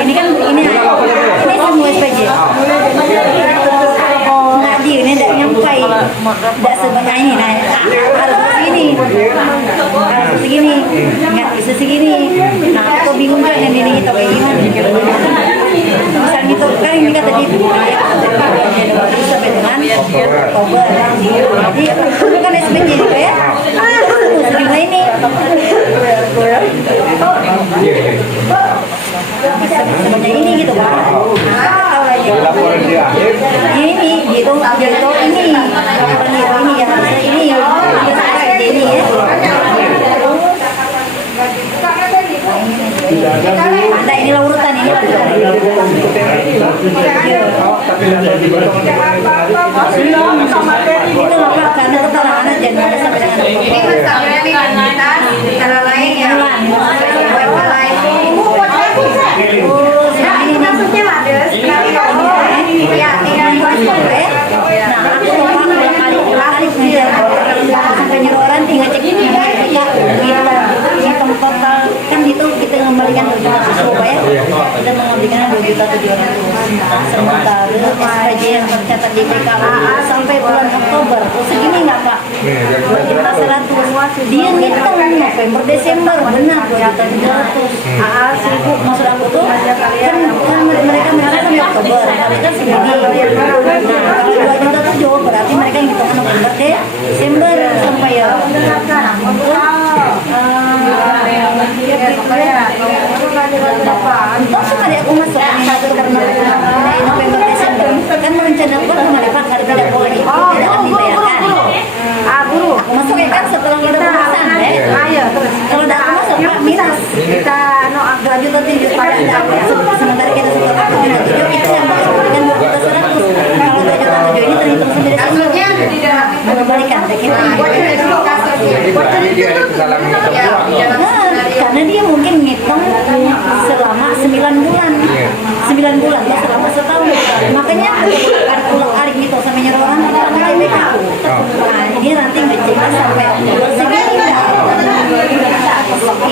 Ini kan ini semua SPJ. Ini tidak nyampai, tidak sebanyak ini, harus segini, harus segini, nggak bisa segini. Nah, aku bingung kan ini kita kayak gimana? Misalnya itu kan ini kata di sampai dengan Oktober. Jadi itu kan SPJ juga ya. Segini ini. Sebanyak ini gitu kan. Laporan di akhir. Ini gitu ini laporan itu ini yang harusnya ini ya ini ya ada ini urutan ini itu apa karena keterangan jangan sampai dengan Ini masalahnya cara lain ya. Ini maksudnya ada sekali ya tinggal nah aku lupa kali sampai nyuruh orang tinggal cek ini hitung total kan itu kita mengembalikan 2 juta siswa ya kita mengembalikan 2.700.000 sementara SPJ yang tercatat di PKU sampai bulan Oktober segini nggak Pak? 2.100.000 dia ngitung November Desember benar 2.700.000 sibuk maksud aku tuh kan mereka sampai Oktober kali kan segini nah kalau 2.700.000 berarti mereka ngitung November Desember sampai ya Untung sama dia aku masuk ini November Desember kan merencanakan sama dia Pak kalau tidak boleh itu tidak akan dibayarkan. Guru. Kalau tidak masuk Pak minus. Kita agak juta 7 pada sementara kita sudah 7 itu yang berikan 2 juta 100. Kalau 2 juta 7 ini terhitung sendiri semua. Mengembalikan kita. Jadi dia ada kesalahan Karena dia mungkin ngitung selama 9 bulan. 9 bulan atau selama setahun. Makanya ulang alik gitu sampai nyuruh orang kita pakai BKU. Nah, ini nanti ngeceknya sampai segini dah.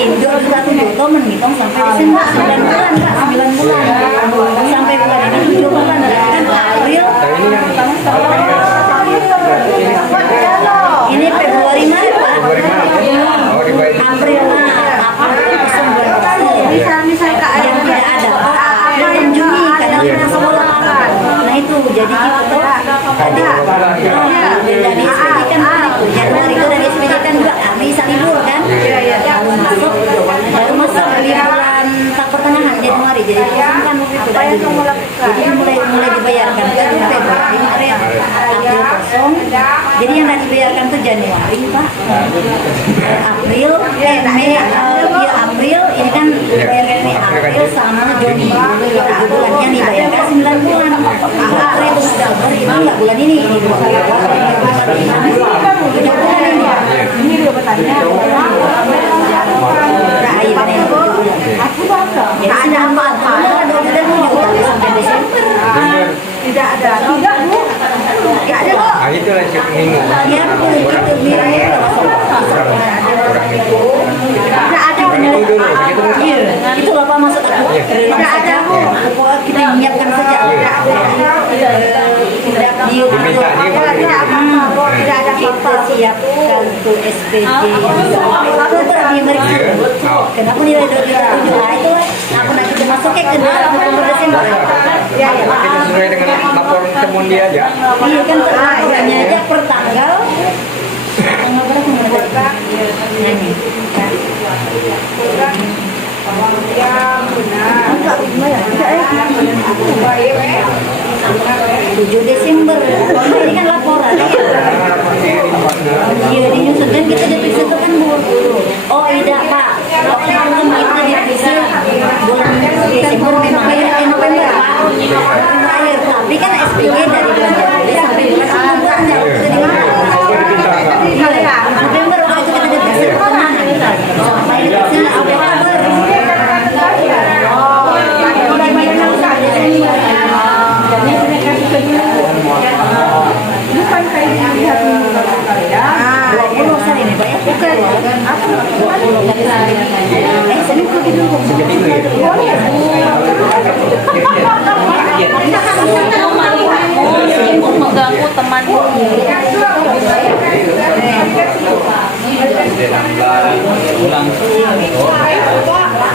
Indo juga 7 tahun menghitung sampai Desember 9 bulan Kak, 9 bulan. Sampai bulan ini 7 bulan kan April. Ini Februari Maret Pak. April misal Kak yang tidak ada bulan Juni kadang kita sekolah. Nah itu jadi gitu ada dari SPJ kan itu Januari itu dari SPJ kan juga kami bisa libur kan baru masuk di bulan pertengahan Januari jadi kan jadi mulai dibayarkan kan Februari Maret April kosong jadi yang tidak dibayarkan itu Januari Pak April Mei April ini kan dibayarkan ini April sama Juni 7 bulan yang dibayarkan 9 bulan April Oktober itu enggak bulan ini 2 bulan 7 bulan ini dia bertanya jadi sudah apa-apa ada sampai Desember tidak ada tidak Bu tidak ada kok itulah si pengingat ya Bu itu mirip tidak ada itu Bapak maksud aku tidak ada kok kita menyiapkan saja tidak diminta dia tidak ada kita siapkan untuk SPJ aku pernah mereka kenapa nilai 2,7 nah itu aku nanti masuknya ke November Desember ya sesuai dengan laporan temuan dia aja iya kan laporannya aja per tanggal berapa benar enggak benar 7 Desember ini kan laporan iya dinyusun kan kita diperiksa itu kan Bu oh tidak Pak waktu itu kan kita diperiksa bulan Desember memang akhir November Pak November akhir tapi kan SPG dari bulan Januari sampai bulan Oktober November waktu itu kita diperiksa pertengahan sampai diperiksa Oktober bukan kayak lihat bukan ini Pak ya bukan saya pergi dulu mengganggu temanku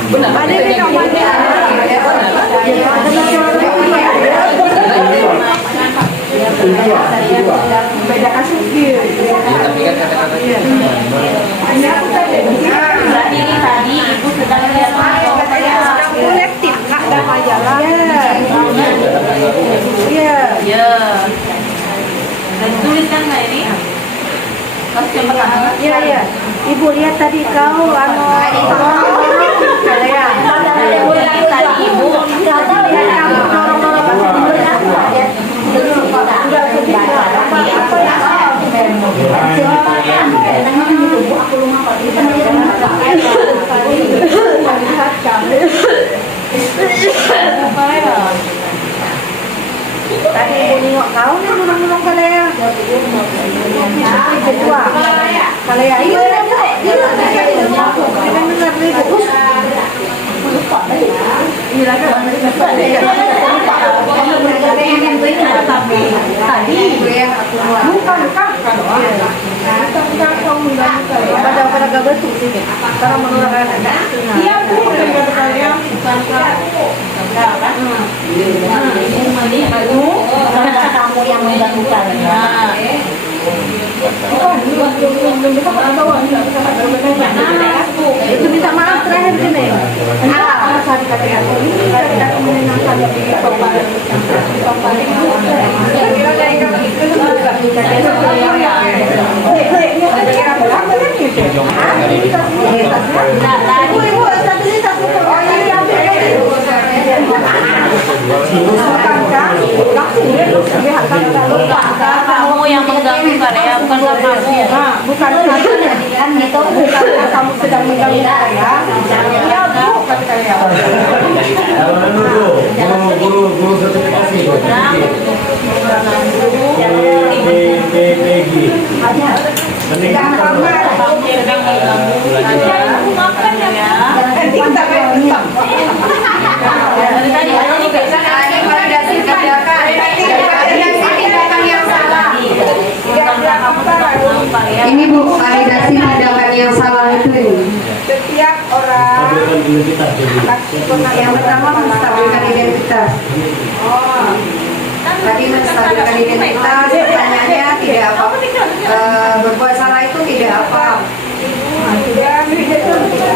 benar ada yang namanya beda kasus dia. Tapi kan kata-katanya. Ini aku tadi ibu sedang lihat sedang kolektif nak dan majalah. Iya. Iya. Dan tuliskan nggak ini? Pas yang pertama. Iya iya. Ibu lihat tadi kau tadi ibu kata lihat tadi ibu nengok kau nih mulung-mulung kalea kedua kalea iya tadi bukan pada gak betul sih karena menurut iya Bu karena kamu yang mengganggukan itu minta maaf terakhir gini kan gitu. Kamu sedang mengganggu saya. Iya Bu, kata saya. Guru sertifikasi. Ini Bu, validasi tindakan yang salah itu ini. Setiap orang yang pertama menstabilkan identitas. Tadi menstabilkan identitas, pertanyaannya tidak apa. Berbuat salah itu tidak apa. Tidak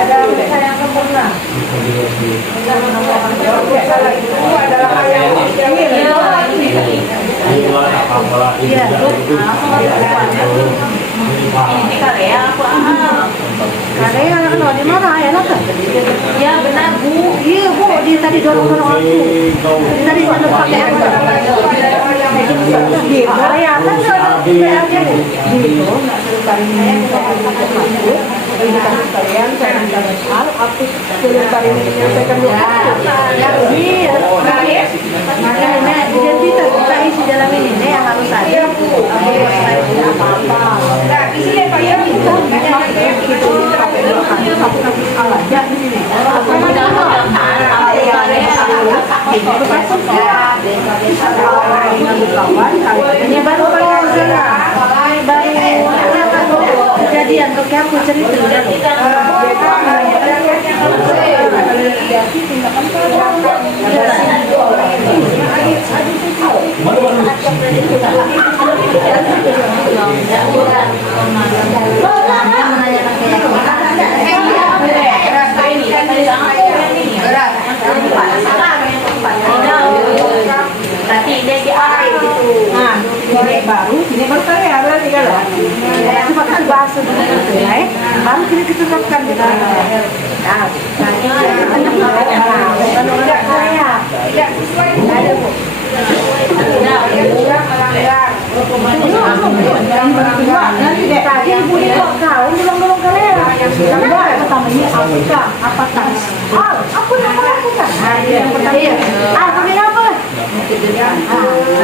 ada urusan yang sempurna. Berbuat salah itu adalah hal yang Iya, ini Korea aku Korea kalau di mana ya lah kan? Ya benar Bu. Iya Bu, dia tadi dorong aku. Tadi saya pakai apa? Di Korea kan aja Bu. Gitu, nak suruh kalian pendidikan kalian saya minta hal aku suruh kalian menyelesaikan doa. Iya, makanya identitas kita isi dalam ini yang harus ada. Apa-apa. Nah, isinya Pak ya itu ini baru kejadian tuh kayak aku cerita nanti dia di air itu. nah ini baru saya berarti kan cepat bahasa dulu ya baru kita tetapkan kita Tidak sesuai ada Bu. Tidak melanggar. nanti deh ibu ini kok kau belum kalian yang pertamanya apakah aku yang melakukan yang pertama kami apa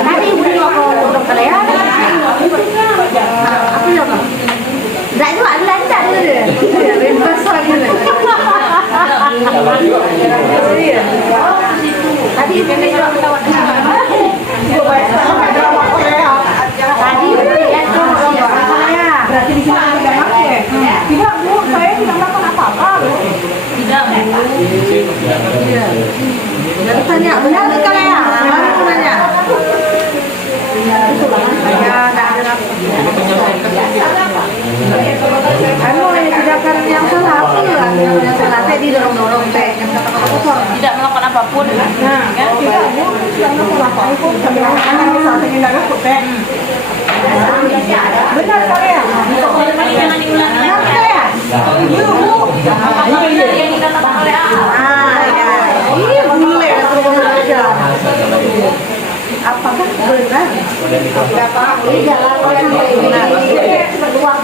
nanti ibu ini kok kalian aku yang nggak itu ada lagi tak ada bebas lagi tadi itu juga ketawa tadi ya berarti di sini ada ya tidak Bu saya tidak melakukan apa-apa tidak baru tanya benar kan ya baru tanya saya nggak ada anu hanya tindakan yang salah apa ya yang salah teh didorong-dorong teh yang kata-kata tidak melakukan apapun nah kan tidak Bu tidak melakukan apapun anak misalnya tindakan kok teh benar saya jangan diulangi ya Bu yang dikatakan oleh iya boleh terus aja apakah benar berapa iya kalau yang benar peluang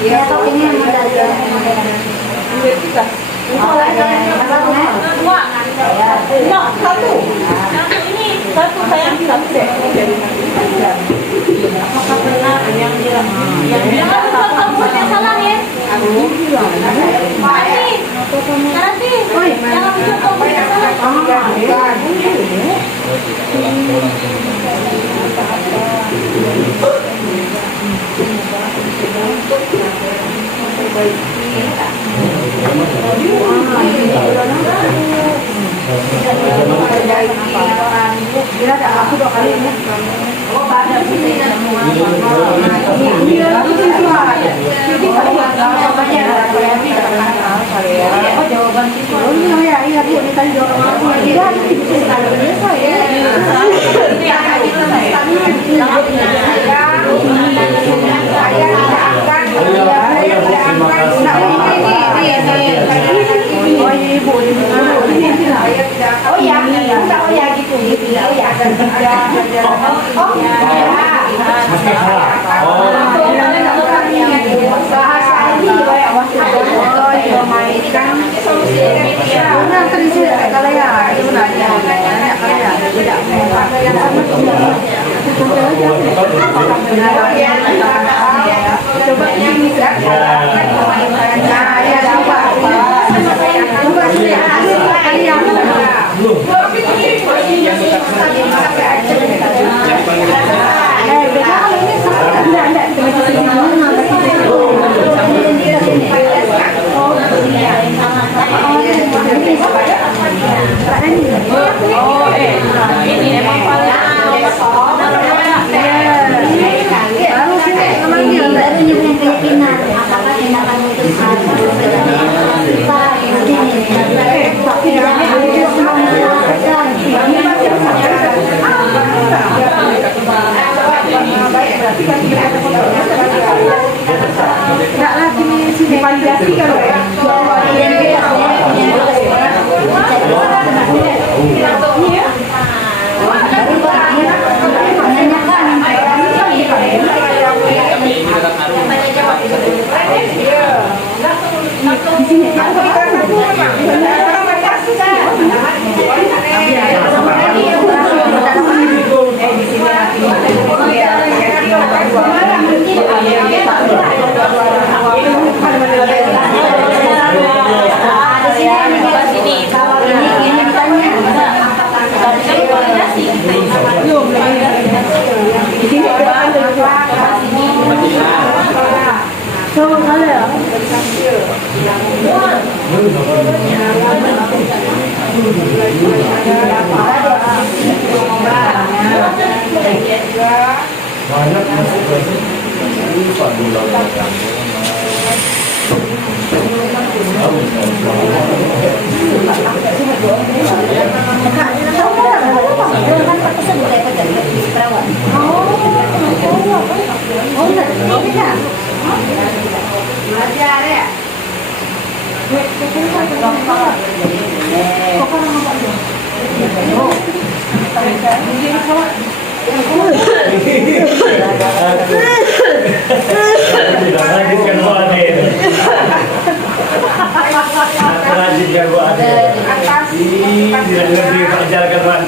ya tapi ini yang satu sayang satu deh apakah benar yang bilang kamu yang salah ya nanti jangan bilang kamu yang salah Bila ada aku 2 kali ya. Oh, ada sini oh, jawaban siswa. Oh iya, iya Bu, ini tadi dorong aku. Iya, itu sebenarnya saya. Oh iya Bu, oh ya gitu, oh ya. Oh ya. bahasa ini memainkan benar terisi kalau ya sebenarnya tidak coba ini Enggak lagi divalidasi kalau ya.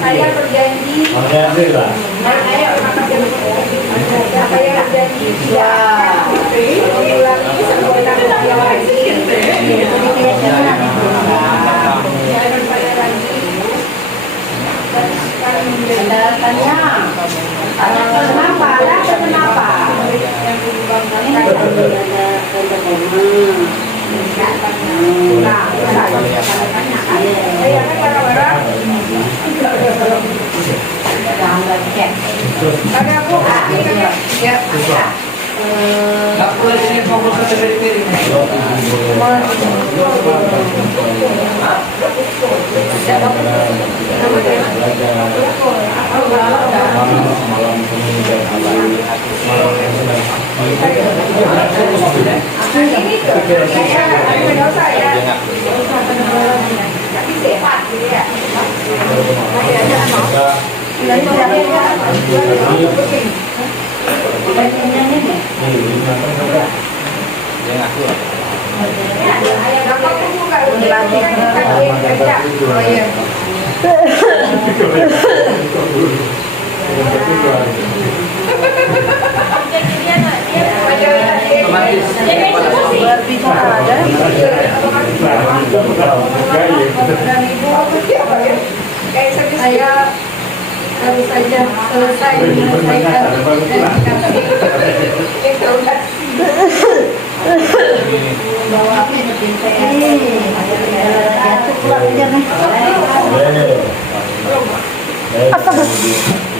Saya berjanji. Saya berjanji tidak mengulangi perbuatan yang lagi. Kenapa? Kenapa? Nggak boleh sini fokus ke piring. Saya harus saja selesai menyelesaikan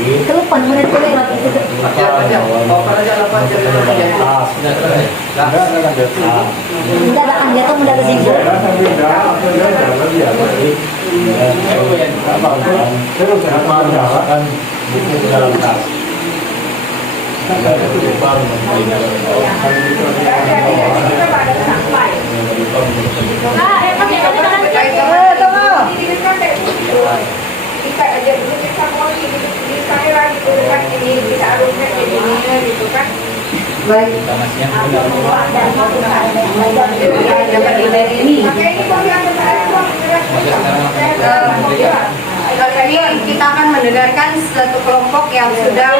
Kelupaan menit ko lang natin ito. Dadakan dia tuh mudah kesinggung. Ikat aja dulu kita mau di saya lagi ini bisa arumnya jadinya gitu kan. Baik. Dapat ide ini. Makanya ini kok yang tertarik kok Kali ini kita akan mendengarkan satu kelompok yang sudah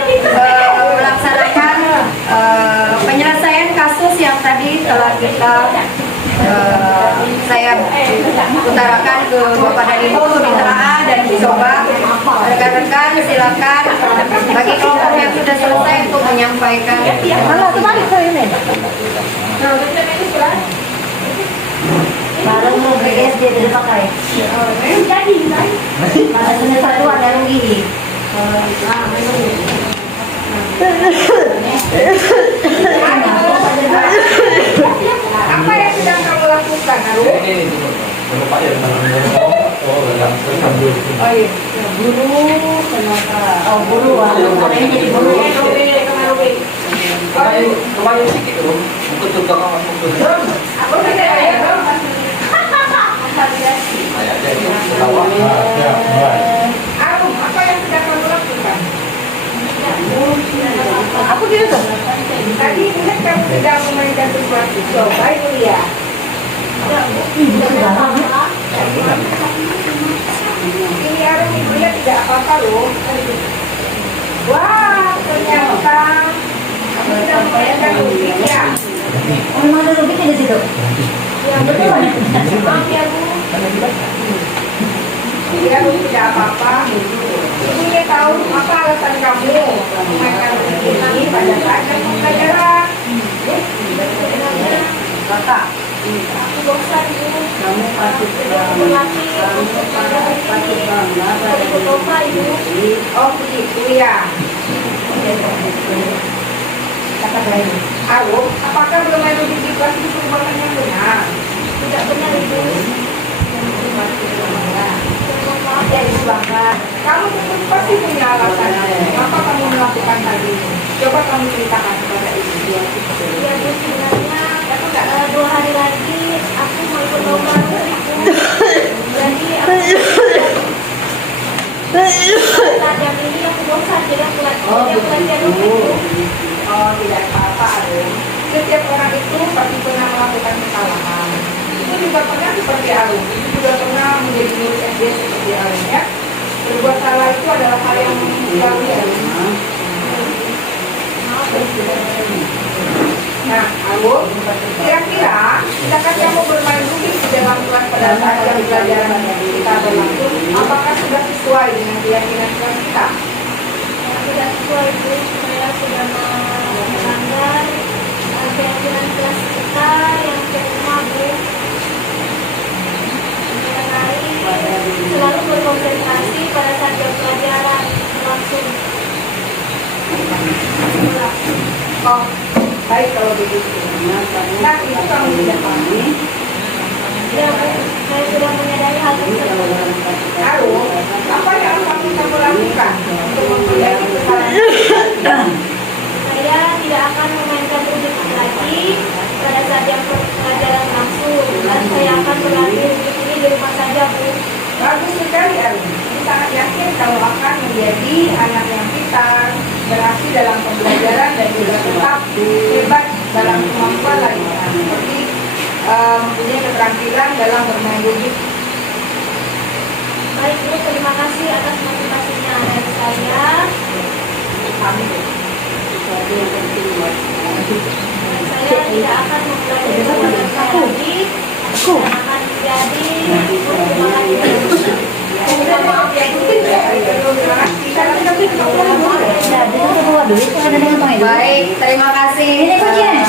melaksanakan penyelesaian kasus yang tadi telah saya utarakan ke Bapak dan Ibu ditelaah dan dicoba. Rekan-rekan silakan bagi kelompok yang sudah selesai untuk menyampaikan. Baru mau BSD dipakai. Pada semester 1 ada rugi. apa yang sedang kamu lakukan, Aru? Buru. Makanya jadi buru. Aku tidak ada. Aru, apa yang sedang kamu lakukan? Aku gitu tuh. Tadi ingat kamu sedang memainkan sesuatu. Coba itu ya. Ini Aru ibunya tidak apa-apa loh. Wah, ternyata kamu sedang memainkan musik ya. Oh, memang ada rubiknya di situ. Ya betul. Maaf ya Bu. Ya Bu tidak apa-apa. Ibunya tahu apa alasan kamu memainkan musik ini pada saat kamu pelajaran. Bapak, Aku bosan Bu. kamu patut bangga. Kamu patut bangga pada diri. Oh begitu ya. Kata lain. Aru, apakah belum ada di kelas itu perbuatan yang benar? Tidak benar Ibu. Maaf ya Ibu Bangga. Kamu tentu pasti punya alasan. Mengapa kamu melakukan hal ini? Coba kamu ceritakan kepada Ibu. Ya Bu, sebenarnya 2 hari lagi aku mau ikut lomba musik Bu. Jadi aku saat jam ini aku bosan, jadi aku latihan dulu. Oh tidak apa-apa Aru. Setiap orang itu pasti pernah melakukan kesalahan. Itu juga pernah seperti Aru. Itu juga pernah menjadi murid SD seperti Aru ya. Berbuat salah itu adalah hal yang manusiawi Aru. Nah, Aru, kira-kira misalkan kamu bermain musik di dalam kelas pada saat jam pelajaran kita berlangsung, apakah sudah sesuai dengan keyakinan kelas kita? Tidak sesuai Bu, saya sudah melanggar keyakinan kelas kita yang kelima Bu. Selalu berkonsentrasi pada saat jam pelajaran langsung. Oh, baik kalau begitu. Nah, itu kamu tidak pahami. Ya Bu, saya sudah menyadari hal tersebut. Aru, apa yang kamu lakukan untuk memperbaiki kesalahan? Saya tidak akan memainkan rubik lagi pada saat jam pelajaran langsung, dan saya akan berlatih rubik ini di rumah saja Bu. Bagus sekali, Aru. Ini sangat yakin kalau akan menjadi anak yang pintar, berhasil dalam pembelajaran dan juga tetap hebat dalam kemampuan lainnya, seperti mempunyai keterampilan dalam bermain rubik. Baik Bu, terima kasih atas motivasinya dari saya. Kami Saya tidak akan mengulangi perbuatan saya lagi. Dan akan menjadi terima kasih. maaf ya, Bu. Terima kasih. Karena kita Ya, bisa keluar dulu. Itu ada dengan Bang Edu. Baik, terima kasih. Ini kuncinya.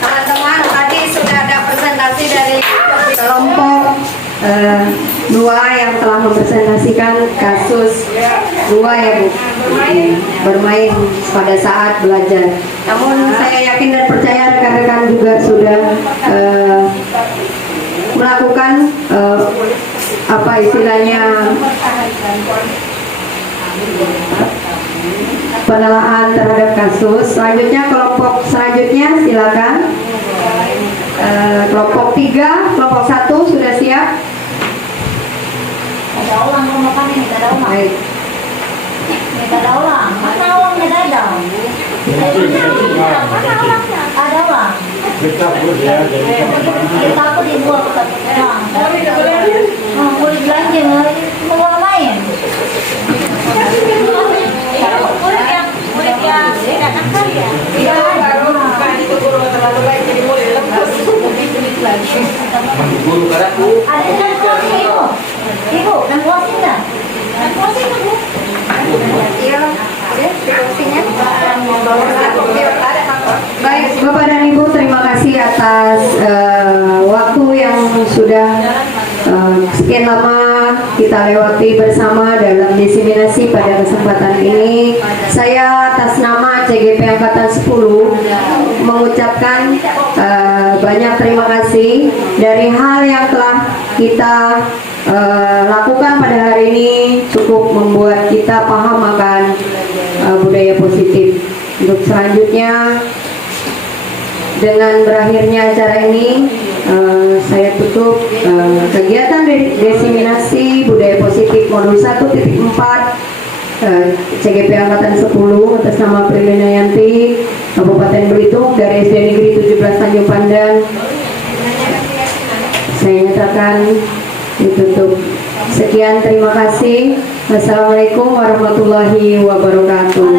Teman-teman, tadi sudah ada presentasi dari kelompok 2 yang telah mempresentasikan kasus 2 ya Bu, bermain pada saat belajar. Namun saya yakin dan percaya rekan-rekan juga sudah melakukan apa istilahnya penelaahan terhadap kasus. Selanjutnya kelompok selanjutnya silakan. Kelompok 3, kelompok 1 sudah siap? Ada ulang kelompokan ini, ada ulang. Baik. Tidak ada uang. Mana uangnya tidak ada? Ada uang. Kita aku dibuat ke uang. Boleh belanja, mau uang lain. Murid yang tidak nakal ya. Iya, baru bukan itu guru terlalu baik jadi murid lepas sulit lagi. Guru karaku. Ada yang kuasin ibu. Ibu, yang kuasin dah. Yang kuasin kan bu? Iya, ya, situasinya. Baik, Bapak dan Ibu, terima kasih atas waktu yang sudah sekian lama kita lewati bersama dalam diseminasi pada kesempatan ini. Saya atas nama CGP Angkatan 10 mengucapkan banyak terima kasih dari hal yang telah kita lakukan pada hari ini cukup membuat kita paham akan budaya positif. Untuk selanjutnya, dengan berakhirnya acara ini, saya tutup kegiatan diseminasi budaya positif modul 1.4 CGP Angkatan 10 atas nama Prilina Yanti, Kabupaten Belitung dari SD Negeri 17 Tanjung Pandan. Saya nyatakan ditutup. Sekian, terima kasih. Wassalamualaikum warahmatullahi wabarakatuh.